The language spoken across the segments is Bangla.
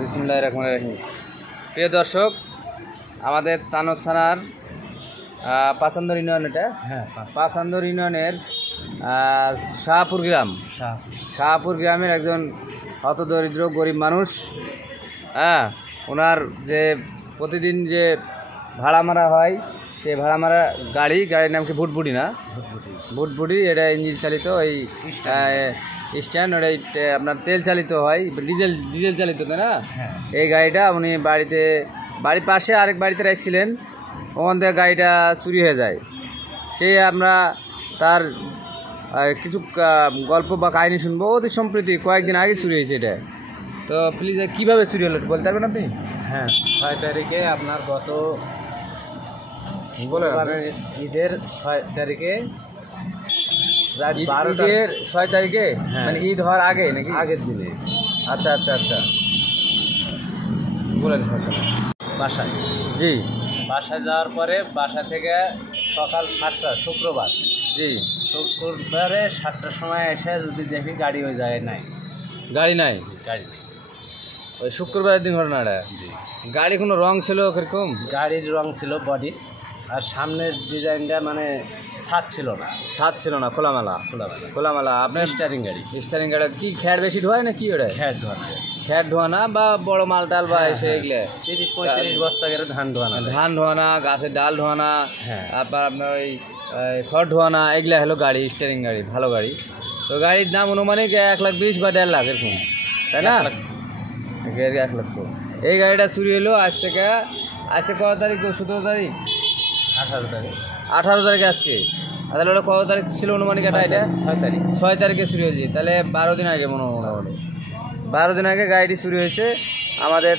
বিসমিল্লাহির রহমানির রহিম। প্রিয় দর্শক, আমাদের তানোর থানার পাঁচান্দর ইউনিয়ন, এটা পাঁচান্দর ইউনিয়নের শাহপুর গ্রামের একজন হতদরিদ্র গরিব মানুষ। ওনার যে প্রতিদিন যে ভাড়া মারা হয়, সে ভাড়া মারা গাড়ির নাম কি ভুটভুটি না? ভুটভুটি, এটা ইঞ্জিন চালিত, এই স্ট্যান্ড, ওটা আপনার তেল চালিত হয়, ডিজেল চালিত, তাই না? এই গাড়িটা উনি বাড়ির পাশে আরেক বাড়িতে রাখছিলেন, ওখান থেকে গাড়িটা চুরি হয়ে যায়। সে আমরা তার কিছু গল্প বা কাহিনী শুনবো। অতি সম্প্রতি কয়েকদিন আগে চুরি হয়েছে এটা। তো প্লিজ কীভাবে চুরি হলো বলতে পারবেন আপনি? 6 তারিখে আপনার গত ঈদের 6 তারিখে ঈদের 6 তারিখে, মানে ঈদ হওয়ার আগে নাকি? আগের দিনে। আচ্ছা, বলেন। বাসায় বাসায় যাওয়ার পরে বাসা থেকে সকাল 7টা, শুক্রবার, শুক্রবারে 7টার সময় এসে যদি দেখি গাড়ি ওই জায়গায় নাই। গাড়ি নাই? ওই শুক্রবারের দিন ঘটনাটা। গাড়ি কোনো রং ছিল কিরকম? গাড়ির রং ছিল বডি, আর সামনের ডিজাইনটা মানে ছাদ ছিল না, খোলামেলা। আপনার স্টারিং গাড়ি কি খ্যাট বেশি ধোয় না কি? ওটা খ্যাট ধোয়ানা বা বড় মালটাল বা এসে এগুলো 30-35 বস্তা করে ধান ধোয়ানা, গাছের ডাল ধোয়ানা, তারপর আপনার ওই খড় ধোয়ানা, এগুলা হলো গাড়ি, স্টারিং গাড়ি, ভালো গাড়ি। তো গাড়ির দাম অনুমানিক 1,20,000 বা 1.5 লাখ এরকম, তাই না? 1 লাখ। এই গাড়িটা চুরি হলো আজকে কত তারিখ? 17 তারিখ, 18 তারিখে আজকে। তাহলে ওটা কত তারিখ ছিল অনুমানিক? এটা 6 তারিখে চুরি হয়েছে। তাহলে 12 দিন আগে মোটামুটি 12 দিন আগে গাড়িটি চুরি হয়েছে আমাদের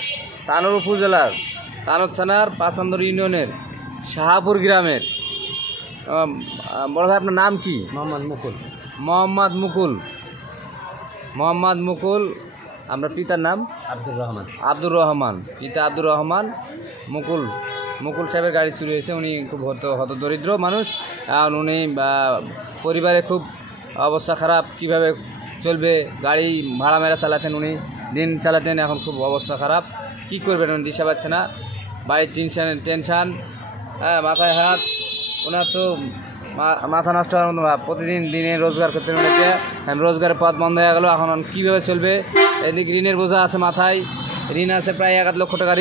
তানোর উপজেলার তানোর থানার পাঁচান্দর ইউনিয়নের শাহপুর গ্রামের। বড় ভাই, আপনার নাম কি? মোহাম্মদ মুকুল। আপনার পিতার নাম? আব্দুর রহমান। পিতা আব্দুর রহমান, মুকুল সাহেবের গাড়ি চুরি হয়েছে। উনি খুব হতদরিদ্র মানুষ। উনি পরিবারে খুব অবস্থা খারাপ, কিভাবে চলবে, গাড়ি ভাড়া মেরা চালাতেন, উনি দিন চালাতেন, এখন খুব অবস্থা খারাপ, কি করবেন উনি দিশা পাচ্ছে না। বাড়ির টেনশান, মাথায় হাত। ওনার তো মাথা নষ্ট হওয়ার মতো ভাব। প্রতিদিন দিনে রোজগার করতে হচ্ছে, রোজগারের পথ বন্ধ হয়ে গেল। এখন কীভাবে চলবে? এদিকে ঋণের বোঝা আছে মাথায়, ঋণ আছে প্রায় 1 লক্ষ টাকা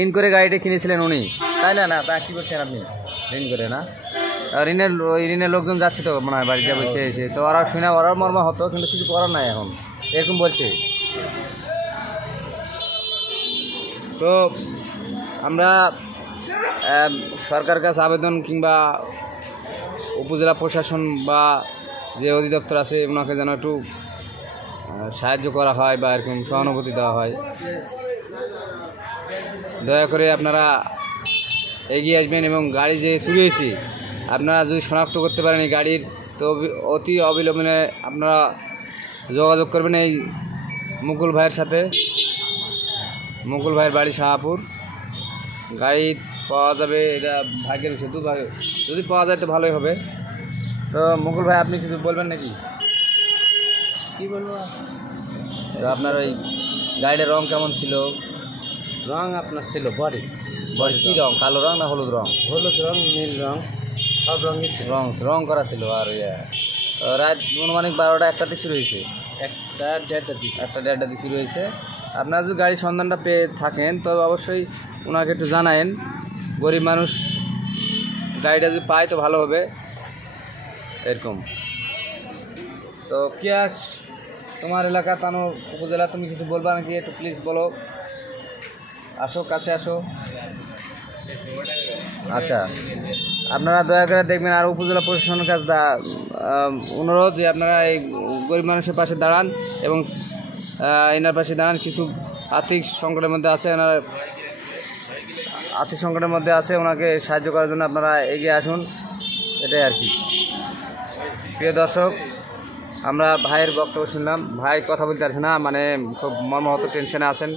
ঋণ করে গাড়িটা কিনেছিলেন উনি, তাই না? তা কী করছেন আপনি? ঋণ করে না? ঋণের লোকজন যাচ্ছে তো মনে হয় বাড়িতে বলছে এসে, তো ওরা শুনে ওরাও মর্মা হতো, কিন্তু কিছু করার নাই এখন, এরকম বলছে। তো আমরা সরকার কাছে আবেদন, কিংবা উপজেলা প্রশাসন বা যে অধিদপ্তর আছে, ওনাকে যেন একটু সাহায্য করা হয় বা এরকম সহানুভূতি দেওয়া হয়। দয়া করে আপনারা এগিয়ে আসবেন এবং গাড়ি যে চুরি হয়েছে আপনারা যদি শনাক্ত করতে পারেন এই গাড়ির, তো অতি অবিলম্বে আপনারা যোগাযোগ করবেন এই মুকুল ভাইয়ের সাথে। মুকুল ভাইয়ের বাড়ি শাহপুর। গাড়ি পাওয়া যাবে, এটা ভাগ্যের বিষয়। যদি পাওয়া যায় তো ভালোই হবে। তো মুকুল ভাই, আপনি কিছু বলবেন নাকি? কি বলবো? তো আপনার ওই গাড়িটার রং কেমন ছিল? রং আপনার ছিল বডি কী রং? কালো রং না হলুদ রং? নীল রং, সব রঙই ছিল। রং করা ছিল। আর রাত অনুমানিক 12টা 1টাতে শুরু হয়েছে। 1টা 1:30 শুরু হয়েছে। আপনারা যদি গাড়ির সন্ধানটা পেয়ে থাকেন তবে অবশ্যই ওনাকে একটু জানায়েন। গরিব মানুষ, গাড়িটা যদি পায় তো ভালো হবে এরকম। তো কিয়াস, তোমার এলাকা তানোর উপজেলা, তুমি কিছু বলবা নাকি? একটু প্লিজ বলো। আসো, কাছে আসো। আচ্ছা, আপনারা দয়া করে দেখবেন। আর উপজেলা প্রশাসনের কাছে অনুরোধ যে আপনারা এই গরিব মানুষের পাশে দাঁড়ান এবং এনার পাশে দাঁড়ান। কিছু আর্থিক সংকটের মধ্যে আছে, ওনাকে সাহায্য করার জন্য আপনারা এগিয়ে আসুন, এটাই আর কি। প্রিয় দর্শক, আমরা ভাইয়ের বক্তব্য শুনলাম। ভাই কথা বলতে পারছে না, মানে খুব মর্মাহত, টেনশনে আছেন,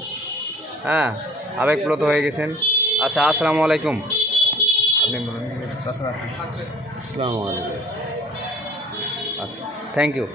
আবেগপ্লুত হয়ে গেছেন। আচ্ছা, আসসালামু আলাইকুম। আপনি বলুন। আসসালামু আলাইকুম। আচ্ছা, থ্যাংক ইউ।